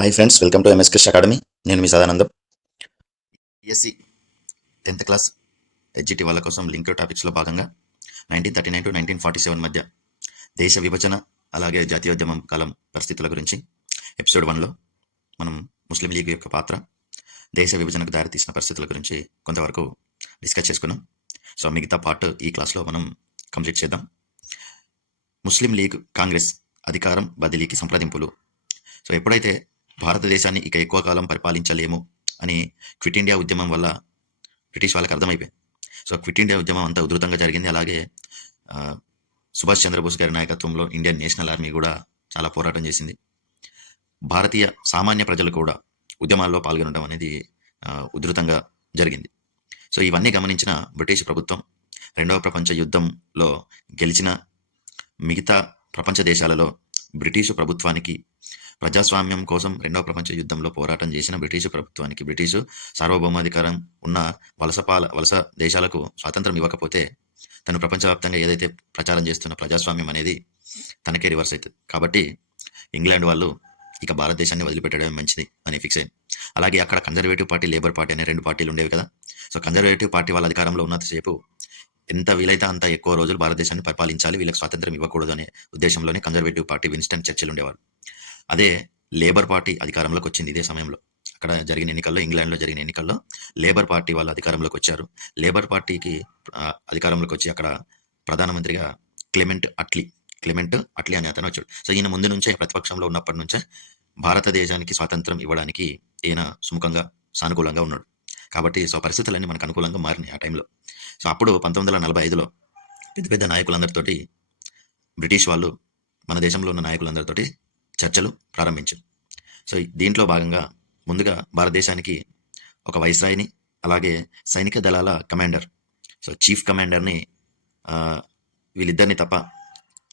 Hi friends welcome to MS Krishna academy నేను మీ Sadanandam. SC tenth class HGT వాళ్ళ కోసం link టాపిక్స్లో భాగంగా nineteen thirty nine to nineteen forty seven మధ్య దేశ విభజన అలాగే జాతీయోద్యమం కాలం పరిస్థితుల గురించి ఎపిసోడ్ వన్లో మనం ముస్లిం లీగ్ యొక్క పాత్ర దేశ విభజనకు దారితీసిన పరిస్థితుల గురించి కొంతవరకు డిస్కస్ చేసుకున్నాం. సో మిగతా పార్ట్ ఈ క్లాస్లో మనం కంప్లీట్ చేద్దాం. ముస్లిం లీగ్ కాంగ్రెస్ అధికారం బదిలీకి సంప్రదింపులు. సో ఎప్పుడైతే భారతదేశాన్ని ఇక ఎక్కువ కాలం పరిపాలించలేము అని క్విట్ ఇండియా ఉద్యమం వల్ల బ్రిటిష్ వాళ్ళకి అర్థమైపోయింది. సో క్విట్ ఇండియా ఉద్యమం అంత ఉధృతంగా జరిగింది. అలాగే సుభాష్ చంద్రబోస్ గారి నాయకత్వంలో ఇండియన్ నేషనల్ ఆర్మీ కూడా చాలా పోరాటం చేసింది. భారతీయ సామాన్య ప్రజలు కూడా ఉద్యమాల్లో పాల్గొనడం అనేది ఉధృతంగా జరిగింది. సో ఇవన్నీ గమనించిన బ్రిటిష్ ప్రభుత్వం రెండవ ప్రపంచ యుద్ధంలో గెలిచిన మిగతా ప్రపంచ దేశాలలో బ్రిటిషు ప్రభుత్వానికి ప్రజాస్వామ్యం కోసం రెండవ ప్రపంచ యుద్ధంలో పోరాటం చేసిన బ్రిటిషు ప్రభుత్వానికి బ్రిటిషు సార్వభౌమాధికారం ఉన్న వలసపాల వలస దేశాలకు స్వాతంత్రం ఇవ్వకపోతే తను ప్రపంచవ్యాప్తంగా ఏదైతే ప్రచారం చేస్తున్న ప్రజాస్వామ్యం అనేది తనకే రివర్స్ అవుతుంది కాబట్టి ఇంగ్లాండ్ వాళ్ళు ఇక భారతదేశాన్ని వదిలిపెట్టడం మంచిది అని ఫిక్స్ అయింది అలాగే అక్కడ కన్జర్వేటివ్ పార్టీ లేబర్ పార్టీ అనే రెండు పార్టీలు ఉండేవి కదా. సో కన్జర్వేటివ్ పార్టీ వాళ్ళ అధికారంలో ఉన్నంతసేపు ఎంత వీలైతే అంత ఎక్కువ రోజులు భారతదేశాన్ని పరిపాలించాలి వీళ్ళకి స్వాతంత్రం ఇవ్వకూడదు అనే ఉద్దేశంలోనే కన్జర్వేటివ్ పార్టీ విన్స్టన్ చర్చిలు ఉండేవారు. అదే లేబర్ పార్టీ అధికారంలోకి వచ్చింది ఇదే సమయంలో. అక్కడ జరిగిన ఎన్నికల్లో ఇంగ్లాండ్లో జరిగిన ఎన్నికల్లో లేబర్ పార్టీ వాళ్ళు అధికారంలోకి వచ్చారు. లేబర్ పార్టీకి అధికారంలోకి వచ్చి అక్కడ ప్రధానమంత్రిగా క్లెమెంట్ అట్లీ క్లెమెంట్ అట్లీ అనే అతను వచ్చాడు. సో ఈయన ముందు నుంచే ప్రతిపక్షంలో ఉన్నప్పటి నుంచే భారతదేశానికి స్వాతంత్రం ఇవ్వడానికి ఈయన సుముఖంగా సానుకూలంగా ఉన్నాడు. కాబట్టి సో పరిస్థితులన్నీ మనకు అనుకూలంగా మారినాయి ఆ టైంలో. సో అప్పుడు పంతొమ్మిది వందల నలభై ఐదులో పెద్ద పెద్ద నాయకులందరితోటి బ్రిటిష్ వాళ్ళు మన దేశంలో ఉన్న నాయకులందరితోటి చర్చలు ప్రారంభించు. సో దీంట్లో భాగంగా ముందుగా భారతదేశానికి ఒక వైస్రాయిని అలాగే సైనిక దళాల కమాండర్ సో చీఫ్ కమాండర్ని వీళ్ళిద్దరిని తప్ప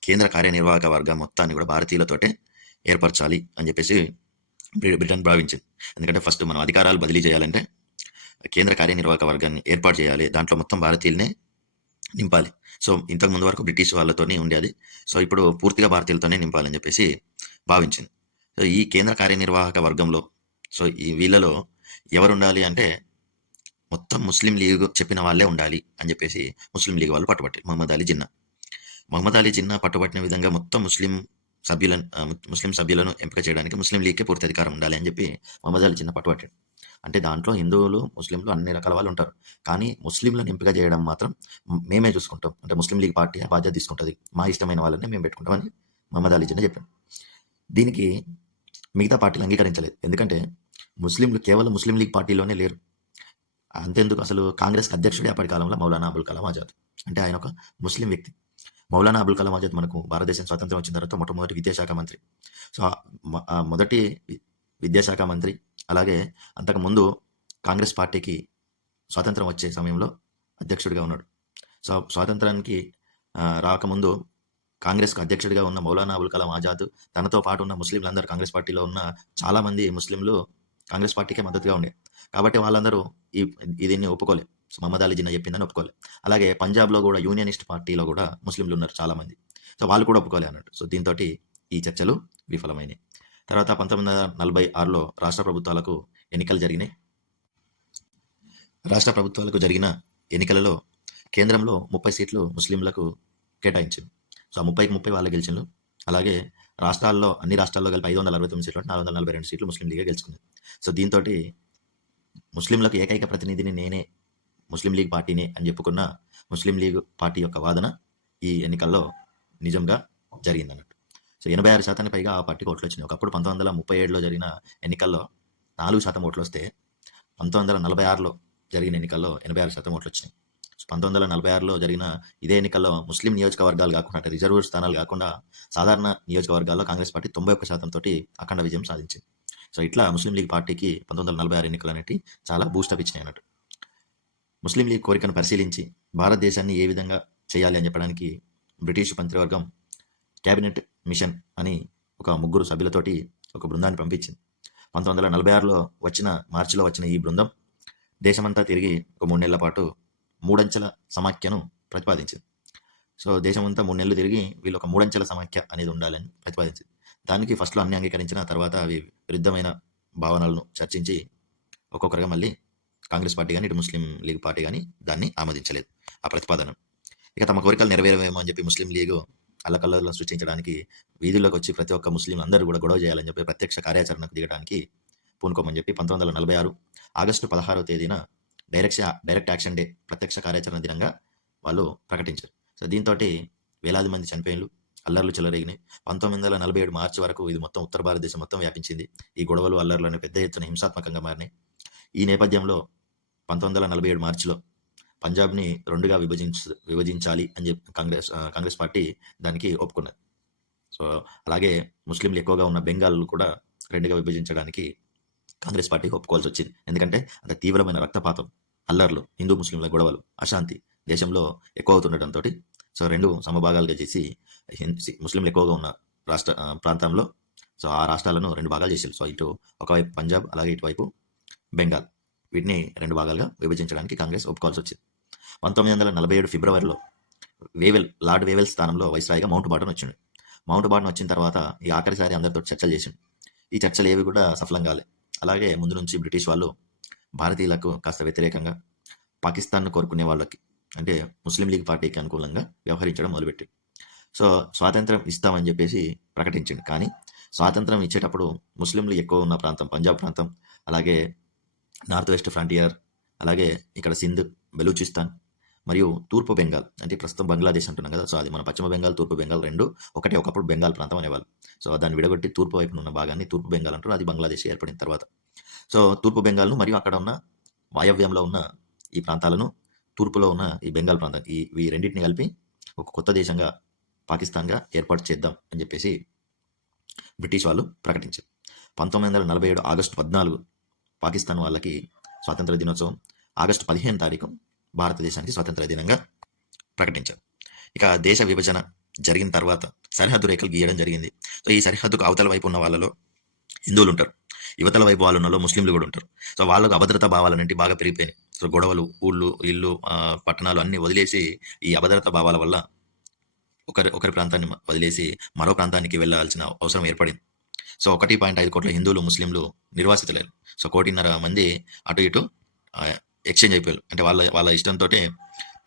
కేంద్ర కార్యనిర్వాహక వర్గం మొత్తాన్ని కూడా భారతీయులతోటే ఏర్పరచాలి అని చెప్పేసి బ్రిటన్ భావించింది. ఎందుకంటే ఫస్ట్ మనం అధికారాలు బదిలీ చేయాలంటే కేంద్ర కార్యనిర్వాహక వర్గాన్ని ఏర్పాటు చేయాలి దాంట్లో మొత్తం భారతీయులనే నింపాలి. సో ఇంతకు ముందు వరకు బ్రిటిష్ వాళ్ళతోనే ఉండేది. సో ఇప్పుడు పూర్తిగా భారతీయులతోనే నింపాలని చెప్పేసి భావించింది. సో ఈ కేంద్ర కార్యనిర్వాహక వర్గంలో సో ఈ వీళ్ళలో ఎవరు ఉండాలి అంటే మొత్తం ముస్లిం లీగ్ చెప్పిన వాళ్ళే ఉండాలి అని చెప్పేసి ముస్లిం లీగ్ వాళ్ళు పట్టుబట్టారు. మహమ్మద్ అలీ జిన్నా. మహమ్మద్ అలీ జిన్నా పట్టుబట్టిన విధంగా మొత్తం ముస్లిం సభ్యులను ముస్లిం సభ్యులను ఎంపిక చేయడానికి ముస్లిం లీగ్కే పూర్తి అధికారం ఉండాలి అని చెప్పి మహమ్మద్ అలీ జిన్నా పట్టుబట్టాడు. అంటే దాంట్లో హిందువులు ముస్లింలు అన్ని రకాల వాళ్ళు ఉంటారు. కానీ ముస్లింలను ఎంపిక చేయడం మాత్రం మేమే చూసుకుంటాం. అంటే ముస్లిం లీగ్ పార్టీ బాధ్యత తీసుకుంటుంది. మా ఇష్టమైన వాళ్ళని మేము పెట్టుకుంటామని మహమ్మద్ అలీ జిన్నా చెప్పాడు. దీనికి మిగతా పార్టీలు అంగీకరించలేదు. ఎందుకంటే ముస్లింలు కేవలం ముస్లిం లీగ్ పార్టీలోనే లేరు. అంతేందుకు? అసలు కాంగ్రెస్ అధ్యక్షుడే అప్పటి కాలంలో మౌలానా అబుల్ కలాం ఆజాద్. అంటే ఆయన ఒక ముస్లిం వ్యక్తి. మౌలానా అబుల్ కలాం ఆజాద్ మనకు భారతదేశం స్వాతంత్రం వచ్చిన తర్వాత మొట్టమొదటి విద్యాశాఖ మంత్రి. సో మొదటి విద్యాశాఖ మంత్రి అలాగే అంతకు ముందు కాంగ్రెస్ పార్టీకి స్వాతంత్రం వచ్చే సమయంలో అధ్యక్షుడిగా ఉన్నాడు. సో స్వాతంత్రానికి రాకముందు కాంగ్రెస్కు అధ్యక్షుడిగా ఉన్న మౌలానా అబుల్ కలాం ఆజాద్ తనతో పాటు ఉన్న ముస్లింలందరూ కాంగ్రెస్ పార్టీలో ఉన్న చాలామంది ముస్లింలు కాంగ్రెస్ పార్టీకే మద్దతుగా ఉండే. కాబట్టి వాళ్ళందరూ ఈ దీన్ని ఒప్పుకోలే. సో మహమ్మద్ అలీ జిన్నా చెప్పిందని ఒప్పుకోలేదు అలాగే పంజాబ్లో కూడా యూనియనిస్ట్ పార్టీలో కూడా ముస్లింలు ఉన్నారు చాలామంది. సో వాళ్ళు కూడా ఒప్పుకోలే అన్నట్టు. సో దీంతో ఈ చర్చలు విఫలమైనాయి. తర్వాత పంతొమ్మిది వందల నలభై ఆరులో రాష్ట్ర ప్రభుత్వాలకు ఎన్నికలు జరిగినాయి. రాష్ట్ర ప్రభుత్వాలకు జరిగిన ఎన్నికలలో కేంద్రంలో ముప్పై సీట్లు ముస్లింలకు కేటాయించింది. సో ముప్పైకి ముప్పై వాళ్ళు గెలిచిన అలాగే రాష్ట్రాల్లో అన్ని రాష్ట్రాల్లో కలిపి ఐదు వందల అరవై తొమ్మిది సీట్లు నాలుగు వందల నలభై రెండు సీట్లు ముస్లిం లీగే గెలుచుకుంది. సో దీంతో ముస్లింలకు ఏకైక ప్రతినిధిని నేనే ముస్లిం లీగ్ పార్టీనే అని చెప్పుకున్న ముస్లిం లీగ్ పార్టీ యొక్క వాదన ఈ ఎన్నికల్లో నిజంగా జరిగింది అన్నట్టు సో ఎనభై ఆరు శాతానికి పైగా ఆ పార్టీకి ఓట్లు వచ్చినాయి. ఒకప్పుడు పంతొమ్మిది వందల ముప్పై ఏడులో జరిగిన ఎన్నికల్లో నాలుగు శాతం ఓట్లు వస్తే పంతొమ్మిది వందల నలభై ఆరులో జరిగిన ఎన్నికల్లో ఎనభై ఆరు శాతం ఓట్లు వచ్చినాయి. పంతొమ్మిది వందల నలభై ఆరులో జరిగిన ఇదే ఎన్నికల్లో ముస్లిం నియోజకవర్గాలు కాకుండా అంటే రిజర్వ్ స్థానాలు కాకుండా సాధారణ నియోజకవర్గాల్లో కాంగ్రెస్ పార్టీ తొంభై ఒక్క శాతం తోటి అఖండ విజయం సాధించింది. సో ఇట్లా ముస్లిం లీగ్ పార్టీకి పంతొమ్మిది వందల నలభై ఆరు ఎన్నికలు అనేవి చాలా బూస్టప్ ఇచ్చినాయి అన్నట్టు. ముస్లిం లీగ్ కోరికను పరిశీలించి భారతదేశాన్ని ఏ విధంగా చేయాలి అని చెప్పడానికి బ్రిటిష్ మంత్రివర్గం క్యాబినెట్ మిషన్ అని ఒక ముగ్గురు సభ్యులతోటి ఒక బృందాన్ని పంపించింది. పంతొమ్మిది వందల నలభై ఆరులో వచ్చిన మార్చిలో వచ్చిన ఈ బృందం దేశమంతా తిరిగి ఒక మూడు నెలల పాటు మూడంచెల సమాఖ్యను ప్రతిపాదించింది. సో దేశమంతా మూడు నెలలు తిరిగి వీళ్ళు ఒక మూడంచెల సమాఖ్య అనేది ఉండాలని ప్రతిపాదించింది. దానికి ఫస్ట్లో అన్ని అంగీకరించిన తర్వాత అవి విరుద్ధమైన భావనలను చర్చించి ఒక్కొక్కరుగా మళ్ళీ కాంగ్రెస్ పార్టీ కానీ ఇటు ముస్లిం లీగ్ పార్టీ కానీ దాన్ని ఆమోదించలేదు ఆ ప్రతిపాదన. ఇక తమ కోరికలు నెరవేరవేమో అని చెప్పి ముస్లిం లీగు అల్లకల్లలో సృష్టించడానికి వీధుల్లోకి వచ్చి ప్రతి ఒక్క ముస్లిం అందరూ కూడా గొడవ చేయాలని చెప్పి ప్రత్యక్ష కార్యాచరణకు దిగడానికి పూనుకోమని చెప్పి పంతొమ్మిది వందల నలభై ఆరు ఆగస్టు పదహారవ తేదీన డైరెక్ట్ డైరెక్ట్ యాక్షన్ డే ప్రత్యక్ష కార్యాచరణ దినంగా వాళ్ళు ప్రకటించారు. సో దీంతో వేలాది మంది చనిపోయినలు అల్లర్లు చెలరేగినాయి. పంతొమ్మిది వందల నలభై ఏడు మార్చి వరకు ఇది మొత్తం ఉత్తర భారతదేశం మొత్తం వ్యాపించింది. ఈ గొడవలు అల్లర్లు పెద్ద ఎత్తున హింసాత్మకంగా మారినాయి. ఈ నేపథ్యంలో పంతొమ్మిది వందల నలభై ఏడు మార్చిలో పంజాబ్ని రెండుగా విభజించ విభజించాలి అని చెప్పి కాంగ్రెస్ కాంగ్రెస్ పార్టీ దానికి ఒప్పుకున్నది. సో అలాగే ముస్లింలు ఎక్కువగా ఉన్న బెంగాల్ కూడా రెండుగా విభజించడానికి కాంగ్రెస్ పార్టీకి ఒప్పుకోవాల్సి వచ్చింది. ఎందుకంటే అంత తీవ్రమైన రక్తపాతం అల్లర్లు హిందూ ముస్లింల గొడవలు అశాంతి దేశంలో ఎక్కువ అవుతుండటంతో సో రెండు సమభాగాలుగా చేసి ముస్లింలు ఎక్కువగా ఉన్న రాష్ట్ర ప్రాంతంలో సో ఆ రాష్ట్రాలను రెండు భాగాలు చేశారు సో ఇటు ఒకవైపు పంజాబ్ అలాగే ఇటువైపు బెంగాల్. వీటిని రెండు భాగాలుగా విభజించడానికి కాంగ్రెస్ ఒప్పుకోవాల్సి వచ్చింది. పంతొమ్మిది వందల నలభై ఏడు ఫిబ్రవరిలో వేవెల్ లార్డ్ వేవెల్ స్థానంలో వైస్రాయిగా మౌంట్ బాటన్ వచ్చిండు. మౌంట్ బాటన్ వచ్చిన తర్వాత ఈ ఆఖరిసారి అందరితో చర్చలు చేసిండు. ఈ చర్చలు ఏవి కూడా సఫలం కాలే. అలాగే ముందు నుంచి బ్రిటిష్ వాళ్ళు భారతీయులకు కాస్త వ్యతిరేకంగా పాకిస్తాన్ను కోరుకునే వాళ్ళకి అంటే ముస్లిం లీగ్ పార్టీకి అనుకూలంగా వ్యవహరించడం మొదలుపెట్టింది సో స్వాతంత్రం ఇస్తామని చెప్పేసి ప్రకటించింది కానీ స్వాతంత్రం ఇచ్చేటప్పుడు ముస్లింలు ఎక్కువ ఉన్న ప్రాంతం పంజాబ్ ప్రాంతం అలాగే నార్త్ వెస్ట్ ఫ్రంటియర్ అలాగే ఇక్కడ సింధ్ బెలూచిస్తాన్ మరియు తూర్పు బెంగాల్ అంటే ప్రస్తుతం బంగ్లాదేశ్ అంటున్నాం కదా సో అది మన పశ్చిమ బెంగాల్ తూర్పు బెంగాల్ రెండు ఒకటే ఒకప్పుడు బెంగాల్ ప్రాంతం అనేవాళ్ళు. సో దాన్ని విడగొట్టి తూర్పు వైపున ఉన్న భాగాన్ని తూర్పు బెంగాల్ అంటారు అది బంగ్లాదేశ్ ఏర్పడిన తర్వాత. సో తూర్పు బెంగాల్ను మరియు అక్కడ ఉన్న వాయవ్యంలో ఉన్న ఈ ప్రాంతాలను తూర్పులో ఉన్న ఈ బెంగాల్ ప్రాంతం ఈ ఈ రెండింటిని కలిపి ఒక కొత్త దేశంగా పాకిస్తాన్గా ఏర్పాటు చేద్దాం అని చెప్పేసి బ్రిటిష్ వాళ్ళు ప్రకటించారు. పంతొమ్మిది వందల నలభై ఏడు ఆగస్టు పద్నాలుగు పాకిస్తాన్ వాళ్ళకి స్వాతంత్ర దినోత్సవం. ఆగస్టు పదిహేను తారీఖు భారతదేశానికి స్వాతంత్ర దినంగా ప్రకటించారు. ఇక దేశ విభజన జరిగిన తర్వాత సరిహద్దు రేఖలు గీయడం జరిగింది. సో ఈ సరిహద్దుకు అవతల వైపు ఉన్న వాళ్ళలో హిందువులు ఉంటారు. యువతల వైపు వాళ్ళు ఉన్న ముస్లింలు కూడా ఉంటారు. సో వాళ్ళకు అభద్రతా భావాలన్నింటి బాగా పెరిగిపోయినాయి. సో గొడవలు ఊళ్ళు ఇల్లు పట్టణాలు అన్ని వదిలేసి ఈ అభద్రతా భావాల వల్ల ఒకరి ఒకరి ప్రాంతాన్ని వదిలేసి మరో ప్రాంతానికి వెళ్ళాల్సిన అవసరం ఏర్పడింది. సో ఒకటి పాయింట్ ఐదు కోట్ల హిందువులు ముస్లింలు నిర్వాసితులేరు సో కోటిన్నర మంది అటు ఇటు ఎక్స్చేంజ్ అయిపోయారు. అంటే వాళ్ళ వాళ్ళ ఇష్టంతో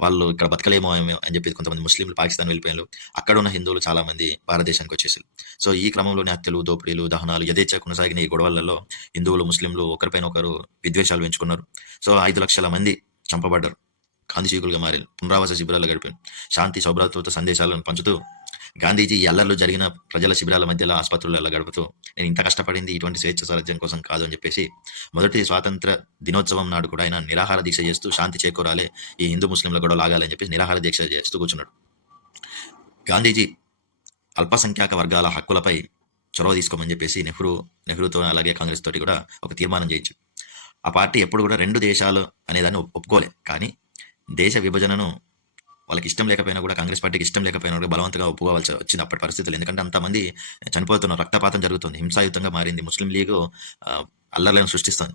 వాళ్ళు ఇక్కడ బతకలేమో అని చెప్పి కొంతమంది ముస్లింలు పాకిస్తాన్ వెళ్ళిపోయారు. అక్కడ ఉన్న హిందువులు చాలా మంది భారతదేశానికి వచ్చేసారు. సో ఈ క్రమంలోనే హత్యలు దోపిడీలు దహనాలు యథేచ్ఛ కొనసాగిన ఈ గొడవలలో హిందువులు ముస్లింలు ఒకరిపైన ఒకరు విద్వేషాలు పెంచుకున్నారు. సో ఐదు లక్షల మంది చంపబడ్డారు. గాంధీజీకులుగా మారారు. పునరావాస శిబిరాల్లో గడిపారు. శాంతి సౌభ్రాతృత్వ సందేశాలను పంచుతూ గాంధీజీ అల్లర్లు జరిగిన ప్రజల శిబిరాల మధ్యలో ఆసుపత్రులలో గడుపుతూ నేను ఇంత కష్టపడింది ఇటువంటి స్వేచ్ఛ స్వరాజ్యం కోసం కాదు అని చెప్పేసి మొదటి స్వాతంత్ర దినోత్సవం నాడు కూడా ఆయన నిరాహార దీక్ష చేస్తూ శాంతి చేకూరాలే ఈ హిందూ ముస్లింలు కూడా లాగాలని చెప్పేసి నిరాహార దీక్ష చేస్తూ కూర్చున్నాడు. గాంధీజీ అల్పసంఖ్యాక వర్గాల హక్కులపై చొరవ తీసుకోమని చెప్పేసి నెహ్రూ నెహ్రూతో అలాగే కాంగ్రెస్ తోటి కూడా ఒక తీర్మానం చేయొచ్చు ఆ పార్టీ ఎప్పుడు కూడా రెండు దేశాలు అనేదాన్ని ఒప్పుకోలే. కానీ దేశ విభజనను వాళ్ళకి ఇష్టం లేకపోయినా కూడా కాంగ్రెస్ పార్టీకి ఇష్టం లేకపోయినా కూడా బలవంతంగా ఒప్పుకోవాల్సి వచ్చింది అప్పటి పరిస్థితులు. ఎందుకంటే అంతమంది చనిపోతున్నారు రక్తపాతం జరుగుతుంది. హింసాయుతంగా మారింది. ముస్లిం లీగ్ అల్లర్లను సృష్టిస్తుంది.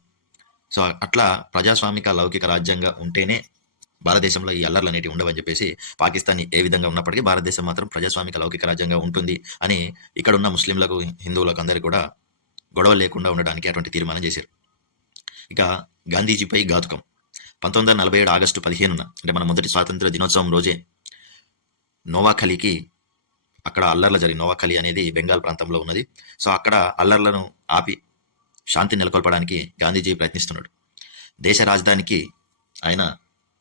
సో అట్లా ప్రజాస్వామిక లౌకిక రాజ్యంగా ఉంటేనే భారతదేశంలో ఈ అల్లర్లు అనేటివి ఉండవని చెప్పేసి పాకిస్తాన్ ఏ విధంగా ఉన్నప్పటికీ భారతదేశం మాత్రం ప్రజాస్వామిక లౌకిక రాజ్యంగా ఉంటుంది అని ఇక్కడ ఉన్న ముస్లింలకు హిందువులకు అందరికీ కూడా గొడవ లేకుండా ఉండడానికి అటువంటి తీర్మానం చేశారు. ఇక గాంధీజీపై ఘాతుకం. పంతొమ్మిది వందల నలభై ఏడు ఆగస్టు పదిహేనున అంటే మన మొదటి స్వాతంత్ర దినోత్సవం రోజే నోవాఖలీకి అక్కడ అల్లర్ల జరిగిన నోవాఖలి అనేది బెంగాల్ ప్రాంతంలో ఉన్నది. సో అక్కడ అల్లర్లను ఆపి శాంతి నెలకొల్పడానికి గాంధీజీ ప్రయత్నిస్తున్నాడు. దేశ రాజధానికి ఆయన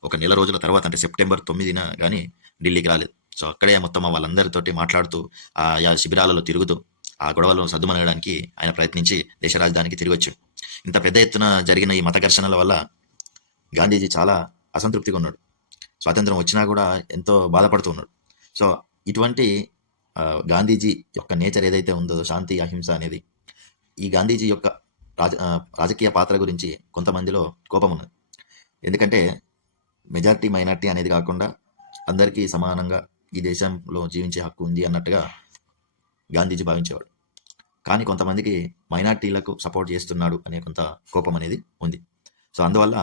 ఒక నెల రోజుల తర్వాత అంటే సెప్టెంబర్ తొమ్మిదిన కానీ ఢిల్లీకి రాలేదు. సో అక్కడే మొత్తం వాళ్ళందరితోటి మాట్లాడుతూ ఆ యా శిబిరాలలో తిరుగుతూ ఆ గొడవలను సర్దుమనగడానికి ఆయన ప్రయత్నించి దేశ రాజధానికి తిరిగి వచ్చాడు ఇంత పెద్ద ఎత్తున జరిగిన ఈ మత ఘర్షణల వల్ల గాంధీజీ చాలా అసంతృప్తిగా ఉన్నాడు. స్వాతంత్రం వచ్చినా కూడా ఎంతో బాధపడుతూ ఉన్నాడు. సో ఇటువంటి గాంధీజీ యొక్క నేచర్ ఏదైతే ఉందో శాంతి అహింస అనేది ఈ గాంధీజీ యొక్క రాజ రాజకీయ పాత్ర గురించి కొంతమందిలో కోపం ఉన్నది. ఎందుకంటే మెజార్టీ మైనార్టీ అనేది కాకుండా అందరికీ సమానంగా ఈ దేశంలో జీవించే హక్కు ఉంది అన్నట్టుగా గాంధీజీ భావించేవాడు. కానీ కొంతమందికి మైనార్టీలకు సపోర్ట్ చేస్తున్నాడు అనే కొంత కోపం అనేది ఉంది. సో అందువల్ల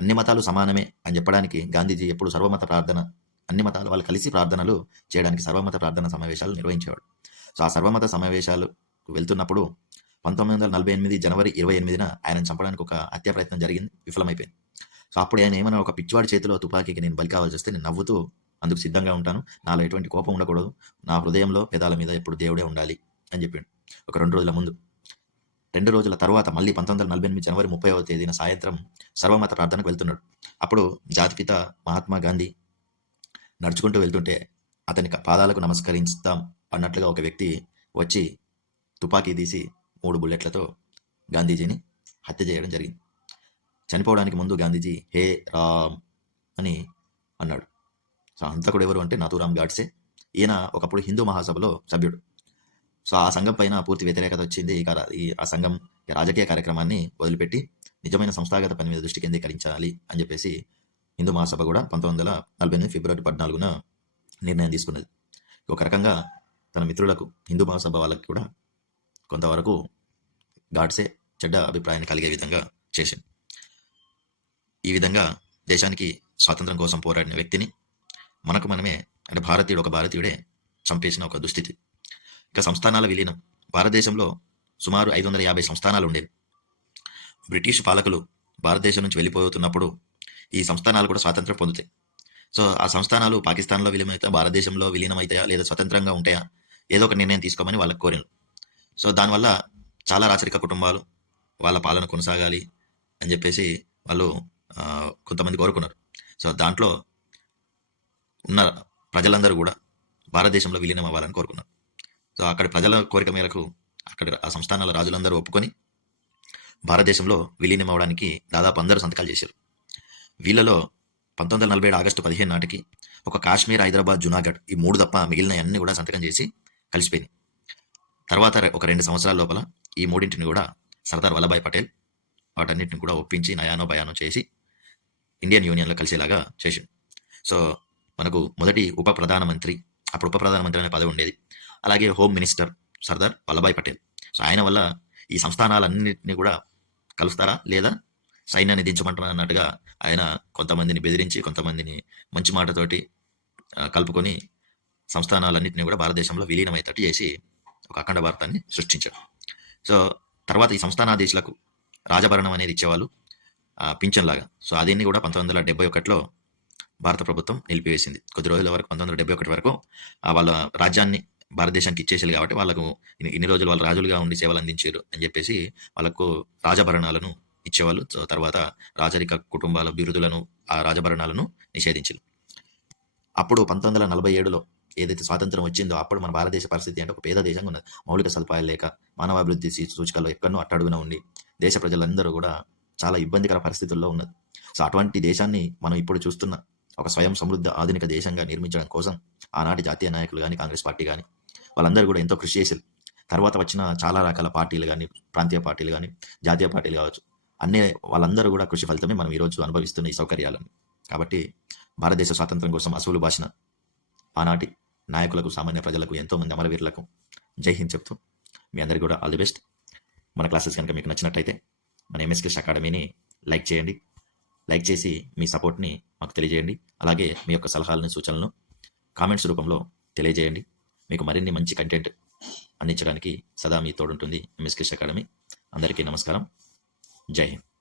అన్ని మతాలు సమానమే అని చెప్పడానికి గాంధీజీ ఎప్పుడు సర్వమత ప్రార్థన అన్ని మతాల వాళ్ళు కలిసి ప్రార్థనలు చేయడానికి సర్వమత ప్రార్థన సమావేశాలు నిర్వహించేవాడు. సో ఆ సర్వమత సమావేశాలు వెళ్తున్నప్పుడు పంతొమ్మిది వందల నలభై ఎనిమిది జనవరి ఇరవై ఎనిమిదిన ఆయన చంపడానికి ఒక హత్యా ప్రయత్నం జరిగింది విఫలమైపోయింది. సో అప్పుడు ఆయన ఏమైనా ఒక పిచ్చివాడి చేతిలో తుపాకీకి నేను బలి కావాల్సి వస్తే నేను నవ్వుతూ అందుకు సిద్ధంగా ఉంటాను. నాలో ఎటువంటి కోపం ఉండకూడదు. నా హృదయంలో పెదాల మీద ఎప్పుడు దేవుడే ఉండాలి అని చెప్పిండు. ఒక రెండు రోజుల ముందు రెండు రోజుల తర్వాత మళ్ళీ పంతొమ్మిది వందల నలభై ఎనిమిది జనవరి ముప్పైవ తేదీన సాయంత్రం సర్వమత ప్రార్థనకు వెళ్తున్నాడు. అప్పుడు జాతిపిత మహాత్మా గాంధీ నడుచుకుంటూ వెళ్తుంటే అతని పాదాలకు నమస్కరిస్తాం అన్నట్లుగా ఒక వ్యక్తి వచ్చి తుపాకీ తీసి మూడు బుల్లెట్లతో గాంధీజీని హత్య చేయడం జరిగింది. చనిపోవడానికి ముందు గాంధీజీ హే రామ్ అని అన్నాడు. సో హంతకుడు ఎవరు అంటే నాథూరామ్ గాడ్సే. ఈయన ఒకప్పుడు హిందూ మహాసభలో సభ్యుడు. సో ఆ సంఘం పైన పూర్తి వ్యతిరేకత వచ్చింది. ఇక ఈ ఆ సంఘం రాజకీయ కార్యక్రమాన్ని వదిలిపెట్టి నిజమైన సంస్థాగత పని మీద దృష్టి కేంద్రీకరించాలి అని చెప్పేసి హిందూ మహాసభ కూడా పంతొమ్మిది వందల నలభై ఎనిమిది ఫిబ్రవరి పద్నాలుగున నిర్ణయం తీసుకున్నది. ఒక రకంగా తన మిత్రులకు హిందూ మహాసభ వాళ్ళకి కూడా కొంతవరకు గాడ్సే చెడ్డ అభిప్రాయాన్ని కలిగే విధంగా చేసింది. ఈ విధంగా దేశానికి స్వాతంత్రం కోసం పోరాడిన వ్యక్తిని మనకు మనమే అంటే భారతీయుడు ఒక భారతీయుడే చంపేసిన ఒక దుస్థితి. ఇక సంస్థానాల విలీనం భారతదేశంలో సుమారు ఐదు వందల యాభై సంస్థానాలు ఉండేవి. బ్రిటిష్ పాలకులు భారతదేశం నుంచి వెళ్ళిపోతున్నప్పుడు ఈ సంస్థానాలు కూడా స్వాతంత్రం పొందుతాయి. సో ఆ సంస్థానాలు పాకిస్తాన్లో విలీనమైతే భారతదేశంలో విలీనమైతాయా లేదా స్వతంత్రంగా ఉంటాయా? ఏదో ఒక నిర్ణయం తీసుకోమని వాళ్ళకి కోరాను. సో దానివల్ల చాలా రాచరిక కుటుంబాలు వాళ్ళ పాలన కొనసాగాలి అని చెప్పేసి వాళ్ళు కొంతమంది కోరుకున్నారు. సో దాంట్లో ఉన్న ప్రజలందరూ కూడా భారతదేశంలో విలీనం అవ్వాలని కోరుకున్నారు. సో అక్కడ ప్రజల కోరిక మేరకు అక్కడ ఆ సంస్థానాల రాజులందరూ ఒప్పుకొని భారతదేశంలో విలీనం అవడానికి దాదాపు అందరూ సంతకాలు చేశారు. వీళ్ళలో పంతొమ్మిది వందల నలభై ఏడు ఆగస్టు పదిహేను నాటికి ఒక కాశ్మీర్ హైదరాబాద్ జునాగఢ్ ఈ మూడు తప్ప మిగిలినవన్నీ కూడా సంతకం చేసి కలిసిపోయింది తర్వాత ఒక రెండు సంవత్సరాల లోపల ఈ మూడింటిని కూడా సర్దార్ వల్లభాయ్ పటేల్ వాటన్నిటిని కూడా ఒప్పించి నయానో భయానో చేసి ఇండియన్ యూనియన్లో కలిసేలాగా చేసింది సో మనకు మొదటి ఉప ప్రధానమంత్రి అప్పుడు ఉప ప్రధానమంత్రి అనే పదవి ఉండేది. అలాగే home minister Sardar Vallabhbhai Patel. So ఆయన వల్ల ఈ సంస్థానాలన్నింటినీ కూడా కలుస్తారా? లేదా సైన్యాన్ని దించమంటారా అన్నట్టుగా ఆయన కొంతమందిని బెదిరించి కొంతమందిని మంచి మాటతోటి కలుపుకొని సంస్థానాలన్నింటినీ కూడా భారతదేశంలో విలీనమయ్యేటట్టు చేసి ఒక అఖండ భారతాన్ని సృష్టించారు. సో తర్వాత ఈ సంస్థానాధీశులకు రాజభరణం అనేది ఇచ్చేవాళ్ళు పింఛన్లాగా. సో అదన్నీ కూడా పంతొమ్మిది వందల డెబ్బై ఒకటిలో భారత ప్రభుత్వం నిలిపివేసింది. కొద్ది రోజుల వరకు పంతొమ్మిది వందల డెబ్బై ఒకటి వరకు వాళ్ళ రాజ్యాన్ని భారతదేశానికి ఇచ్చేసారు కాబట్టి వాళ్ళకు ఇన్ని- రోజులు వాళ్ళు రాజులుగా ఉండి సేవలు అందించారు అని చెప్పేసి వాళ్ళకు రాజభరణాలను ఇచ్చేవాళ్ళు. సో తర్వాత రాజరిక కుటుంబాల బిరుదులను ఆ రాజభరణాలను నిషేధించారు. అప్పుడు పంతొమ్మిది వందల నలభై ఏడులో ఏదైతే స్వాతంత్రం వచ్చిందో అప్పుడు మన భారతదేశ పరిస్థితి అంటే ఒక పేద దేశంగా ఉన్నది. మౌలిక సదుపాయాలు లేక మానవాభివృద్ధి సూచికలో సూచికల్లో ఎక్కడో అట్టడుగున ఉండి దేశ ప్రజలందరూ కూడా చాలా ఇబ్బందికర పరిస్థితుల్లో ఉన్నది. సో అటువంటి దేశాన్ని మనం ఇప్పుడు చూస్తున్న ఒక స్వయం సమృద్ధ ఆధునిక దేశంగా నిర్మించడం కోసం ఆనాటి జాతీయ నాయకులు కానీ కాంగ్రెస్ పార్టీ కానీ వాళ్ళందరూ కూడా ఎంతో కృషి చేశారు. తర్వాత వచ్చిన చాలా రకాల పార్టీలు కానీ ప్రాంతీయ పార్టీలు కానీ జాతీయ పార్టీలు కావచ్చు అన్ని వాళ్ళందరూ కూడా కృషి ఫలితమే మనం ఈరోజు అనుభవిస్తున్న ఈ సౌకర్యాలను. కాబట్టి భారతదేశ స్వాతంత్రం కోసం అసూలు భాషన ఆనాటి నాయకులకు సామాన్య ప్రజలకు ఎంతోమంది అమరవీరులకు జై హింద్ చెప్తూ మీ అందరికీ కూడా ఆల్ ది బెస్ట్. మన క్లాసెస్ కనుక మీకు నచ్చినట్టయితే మన ఎంఎస్కిస్ అకాడమీని లైక్ చేయండి. లైక్ చేసి మీ సపోర్ట్ని మాకు తెలియజేయండి. అలాగే మీ యొక్క సలహాలను సూచనలను కామెంట్స్ రూపంలో తెలియజేయండి. మీకు మరిన్ని మంచి కంటెంట్ అందించడానికి సదా మీ తోడుంటుంది ఎంఎస్కిస్ అకాడమీ. అందరికీ నమస్కారం. జై హింద్.